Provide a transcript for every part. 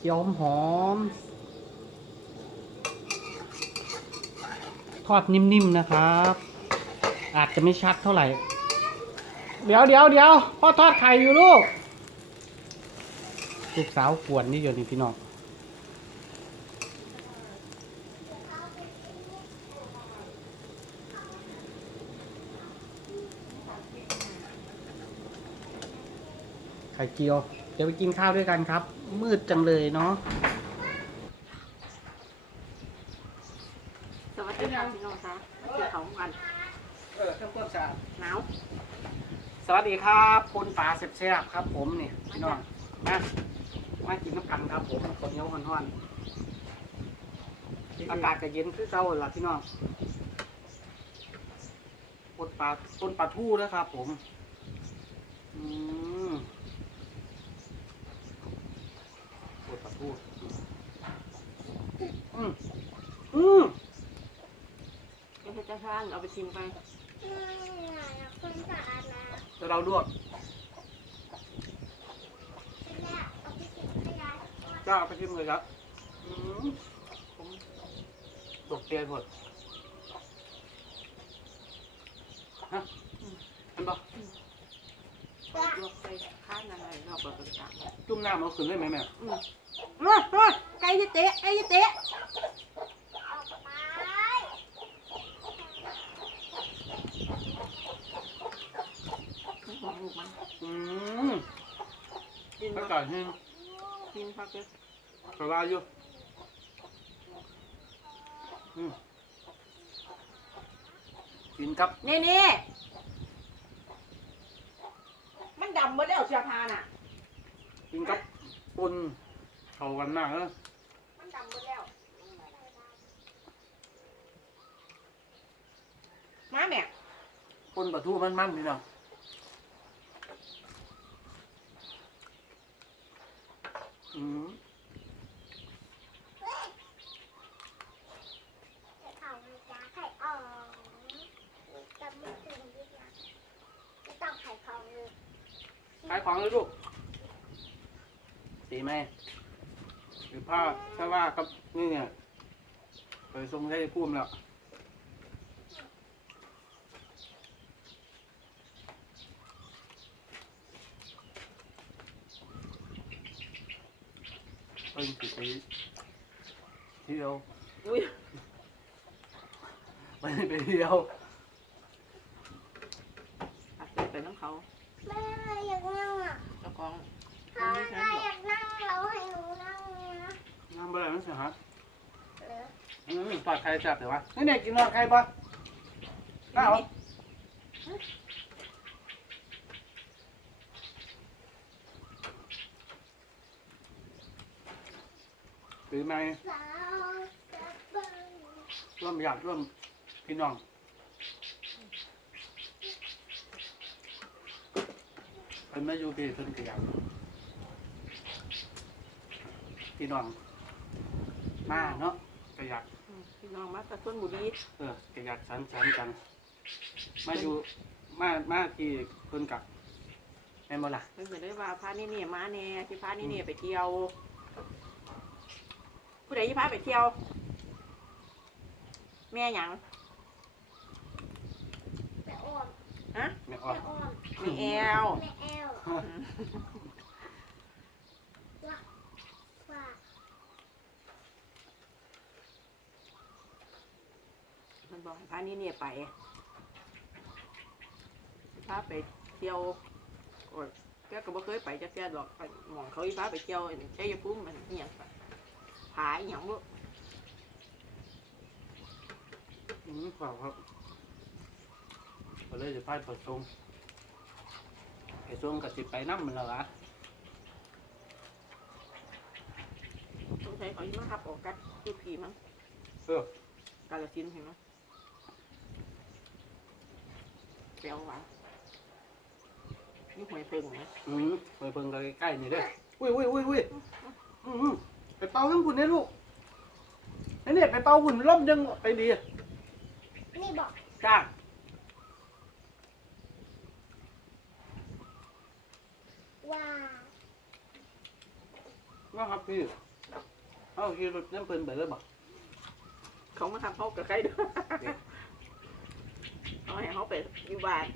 ไข่เจียวหอม ทอดนิ่มๆนะครับ อาจจะไม่ชัดเท่าไหร่ เดี๋ยวเดี๋ยวเดี๋ยวพ่อทอดไข่อยู่ลูก ลูกสาวกวนนี่อยู่นี่พี่น้องไข่เจียว ดี๋ยวไปกินข้าวด้วยกันครับ มืดจังเลยเนาะสวัสดีค่ะพี่น้องคะมากินของกันเออเครื่องเพิ่มสะอาดหนาวสวัสดีครับคนป่าเสียบๆครับ ผมนี่พี่น้องมามากินน้ำกันครับผมคนเหนียวห่อนๆอากาศก็เย็นคือเก่าล่ะพี่น้องปนปลาปนปลาทูนะครับผมอืมปนปลาทู อืมอืมก็ให้เจ้าท่านเอาไปชิมไปคนสะอาดแล้วเดี๋ยวเราลวกแล้าเอาไปชิมเลยครับอืมผมตกเตียนหมดฮะเห็นปะไปลวกไปข้านอะไรเราเปิดกระจาจุ่มน้ำเอาขึ้นเลยไหมแม่ เฮ้ยเฮ้ยไก่จะเตะไก่จะเตะออกไปบอกลูกมันอืมกินอากาพักศแห้งกินพักเลยสบายอยู่อืมกินครับ นี่นี่มันดำหมดแล้วเสื้อผ้าน่ะ กินครับปน เข้ากันมากเลยมันดำหมดแล้ว มาแม่ปนปลาทูมันๆพี่น้องอืมจะเอาไปจ้าไข่อ่อนจะไม่ถึงดีนะไม่ต้องไข่พองเลยขายของเลยลูก สีไหม หรือผ้าถ้าว่ากับนี่เนี่ยไปทรงได้พุ่มแล้วเพิ่งสิไปเที่ยวอุ้ยไปไปเที่ยวอัดเสร็จไปน้ำเขาแม่อยากนั่งอะเจ้าของถ้าแม่อยากนั่ง เราให้หนูนั่งเลยนะน้ำอะไรมันเสียฮะเอออืมปลอดใครจับเดี๋ยววะนี่เนี่ยกินนอนใครปะข้าวหรือไม่สาวจะเบิ่งร่วมอยากร่วมพี่น้องเพิ่นมาอยู่พี่เพิ่นก็อยาก พี่น้องมาเนาะก็อยากอืมพี่น้องมาตะต้นบุรีเออก็อยากสันสันกัน มาอยู่มามาที่เพิ่นกับแม่นบ่ล่ะเพิ่นก็ได้ว่าพานี่เนี่ยมาแน่ที่พานี่เนี่ยไปเที่ยว ผู้ใดที่พาไปเที่ยว แม่หยังแม่อ้อมฮะแม่อ่อแม่นอ้อมแม่แอลแม่แอล อืม ว่าว่า มันบอกให้พานี่เนี่ยไปพาไปเที่ยวโอ้ยแกก็บ่เคยไปจักแกดอกไปหมองเขาอีพาไปเที่ยวใช้ยภูมิมันอหย่างไปผาอหย่างบ่อืมเปล่าครับก็เลยจะพาไปส่งไปส่งก็สิไปนำมันแล้วล่ะสงสัยเขาอีมาหับออกกัดอยู่ผีมั้งเออกาลสินธุ์เห็นไหม แก้วหวานนี่หวยเพิ่งนะอืมไปเพิ่งก็ใกล้ๆนี่เด้ออุ้ยอุ้ยอุ้ยอุ้ยอืมๆไปเป่าทั้งหุ่นเนี่ยลูกนี่เนี่ยไปเป่าหุ่นล่มยังไปดีนี่บอกจ้าว่าว่าครับพี่เอาขี่รถน้ำเพลินไปเลยบอก เขามาทำเขากับใครด้วยเขา ให้เขาไปอยู่บ้าน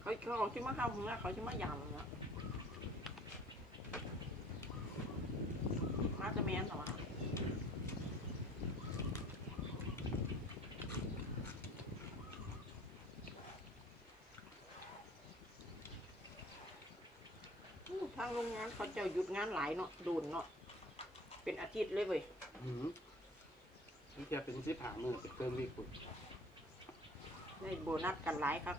เขาเขาชิมาทำนะเขาชิมายำนะมาจะแมนเหรอวะอู้ทางโรงงานเขาจะหยุดงานหลายเนาะโดนเนาะเป็นอาทิตย์เลยเว้ยหืมนี่จะเป็นสิบหามือเป็นเติมวีกุด ได้โบนัสกันหลายครับ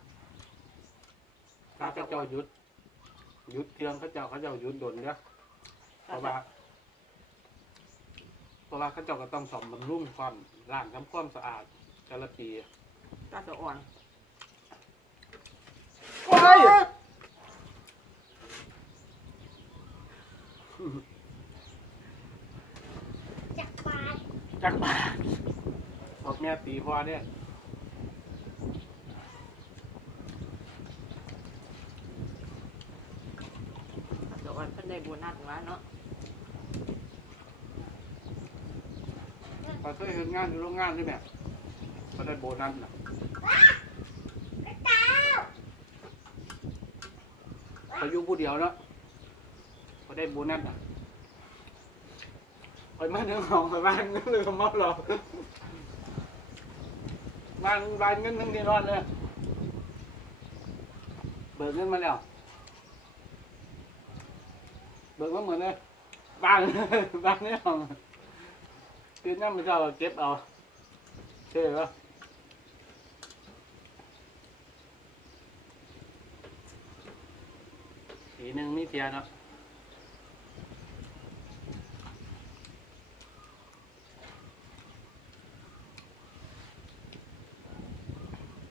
ถ้าเขาเจ้าหยุดหยุดเทียมเขาเจ้าเขาเจ้าหยุดโดนเนี่ยเพราะว่าเพราะว่าเขาเจ้าก็ต้องซ่อมบำรุงความล้างทำความสะอาดแต่ละปีตาสะอ่อนโอ้ยจากปานจักบาทบอกแม่ตีพ่อเนี่ย ตาสะอ่อนเพิ่น ได้โบนัสมาเนาะพอเคยเห็นงานอยู่โรงงานใช่ไหมเขาได้โบนัสนะกระเต้าเขาอยู่ผู้เดียวเนาะเขาได้โบนัสนะคอยมาเนื้อของคอยบ้านเงินเลยเขาเมาหรอกบ้านบ้านเงินทั้งที่นอนเลยเบิกเงินมาแล้ว เบิกมาเหมือนเลยบ้านบ้านเนี่ยของคือนั่นมันจะเอาเก็บเอาใช่ปะสีหนึ่งมีเทียนเนาะ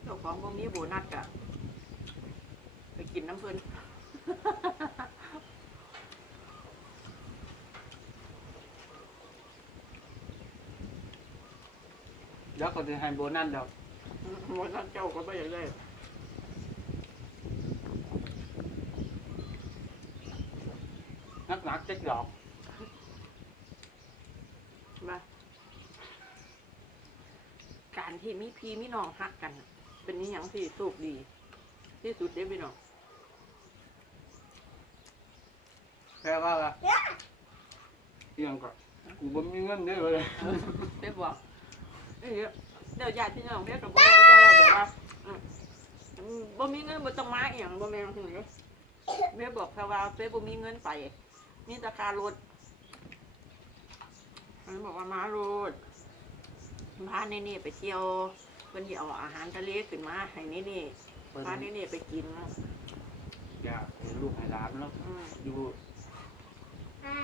เจ้าของบ่มีโบนัสกะไปกินน้ำเพิ่น เดี๋ยวก็จะให้โบนัสแล้วโบนัสเจ้าก็ไม่อยากได้นักหนักเจ๊กดอกมาการที่มีพี่มีน้องฮักกันน่ะเป็นนิยังที่โชคดี ที่สุดเด้พี่น้องแค่ว่าละเอียงก่อนกูบ่มีเงินเด้อเลยเด้บอกเอ้ย เดี๋ยวญาติพี่น้องเรียกกับบ่บ่ได้เดี๋ยวว่าอืมอืมบ่มีเงินบ่ต้องมาอีหยังบ่แม่นถึงเด้อแม่บอกแค่ว่าเป้บ่มีเงินไปมีแตะการรถมันบอกว่ามารถพาเนเน่ไปเที่ยวเพิ่นสิเอาอาหารทะเลขึ้นมาให้เนเน่เพิ่นพาเนเน่ไปกินอยากให้ลูกให้หลานเนาะอืมอยู่ อ่า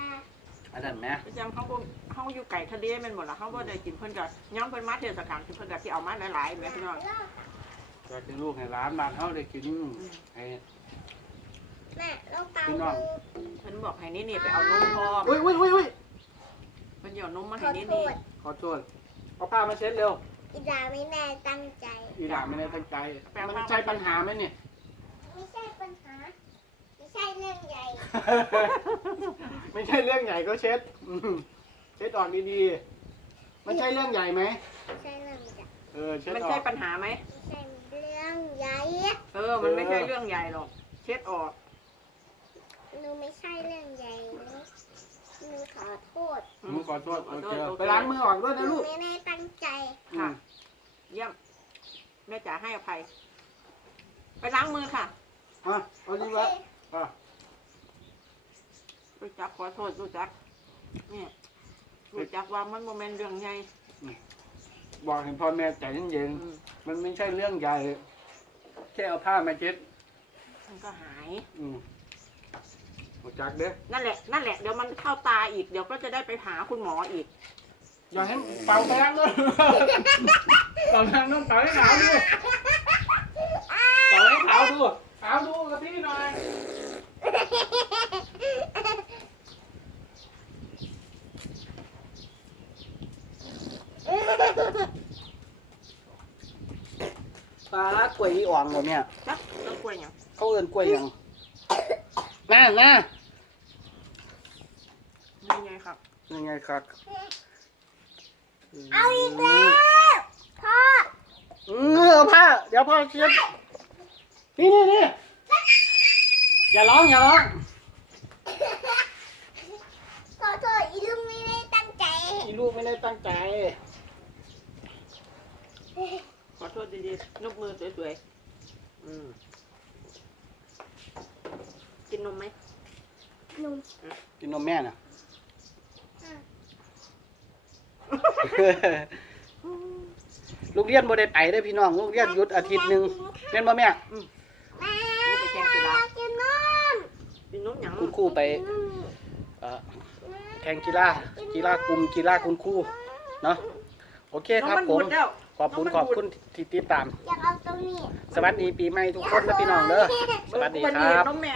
อันนั้นแหมประจำเขาบ่เขาอยู่ไก่ทะเลแม่นบ่ล่ะเขาบ่ได้กินเพิ่นก็ย้ำเพิ่นมาเทศกาลเพิ่นก็สิเอามาหลายๆแม่พี่น้องอยากให้ลูกให้หลานบ้านเฮาได้กินให้แม่ลองเตาพี่น้องดูเพิ่นบอกให้เนเน่ไปเอานมพร้อมอุ้ยอุ้ยอุ้ยอุ้ยเพิ่นสิเอานมมาขให้อเนโทเน่ษขอโทษเอาผ้ามาเช็ดเร็ว อีดาไม่แน่ตั้งใจ อีหลานไม่ได้ตั้งใจ มันใช่ปัญหาไหมเนี่ย ไม่ใช่ปัญหา ไม่ใช่เรื่องใหญ่ ไม่ใช่เรื่องใหญ่ก็เช็ดอืมเช็ดออกดีๆมันใช่เรื่องใหญ่ไหมไม่ใช่เรื่องใหญ่เออเช็ดมันออใช่กปัญหาไหม ไม่ใช่เรื่องใหญ่เออ มันไม่ใช่เรื่องใหญ่หรอก เช็ดออก หนูไม่ใช่เรื่องใหญ่หนูหนูขอโทษหนูขอโทษโอเคโอเค ไปล้างมือออกด้วยหนะนูลูกไม่ได้ตั้งใจค่ะเยี่ยม แม่จ๋าให้อภัย ไปล้างมือค่ะ อะเอาดีวะอะ รู้จักขอโทษรู้จักเนี่ยรู้จักว่ามันโมเมนเรื่องใหญ่บอกให้พ่อแม่ใจเย็นอืมๆมันไม่ใช่เรื่องใหญ่แค่เอาผ้ามาเช็ด มันก็หาย อืมรู้จักเด้อนั่นแหละนั่นแหละเดี๋ยวมันเข้าตาอีกเดี๋ยวก็จะได้ไปหาคุณหมออีก อย่าให้เป่าแป้งด้วยเป่าแป้งต้องเป่าให้ขาวดูเป่าให้ขาวดูขาวดูกับพี่หน่อย ปลาละกล้วยอีอ่องแบบเนี้ยจักต้องกล้วยหยังเขาเอินกล้วยหยังน่าน่ายังไงครับยังไงครับเอาอีกแล้วพ่อเออเอาผ้าเดี๋ยวพ่อเช็ดนี่นี่นี่อย่าร้องอย่าร้อง ขอโทษอีลุงไม่ได้ตั้งใจ อีลูกไม่ได้ตั้งใจข อโทษดีๆนกมือสวยๆอืมกินนมไหมหนุ่มกินนมแม่น่ะ ลูกเรียนบ่ได้ไปเด้อพี่น้อง ลูกเรียนหยุดอาทิตย์หนึงเรียนบ่แม่แม่ไปแข่งกีฬากินนมกินนมหยังคุณครูไปเอ่อแข่งกีฬากีฬากลุ่มกีฬาคุณครูเนาะโอเคครับนผมบูดแล้ว ขอบคุณขอบคุณที่ติดตาม อยากเอาตรงนี้ สวัสดีปีใหม่ทุกคนนะพี่น้องเด้อสวัสดีวันคนี้รับนมแม่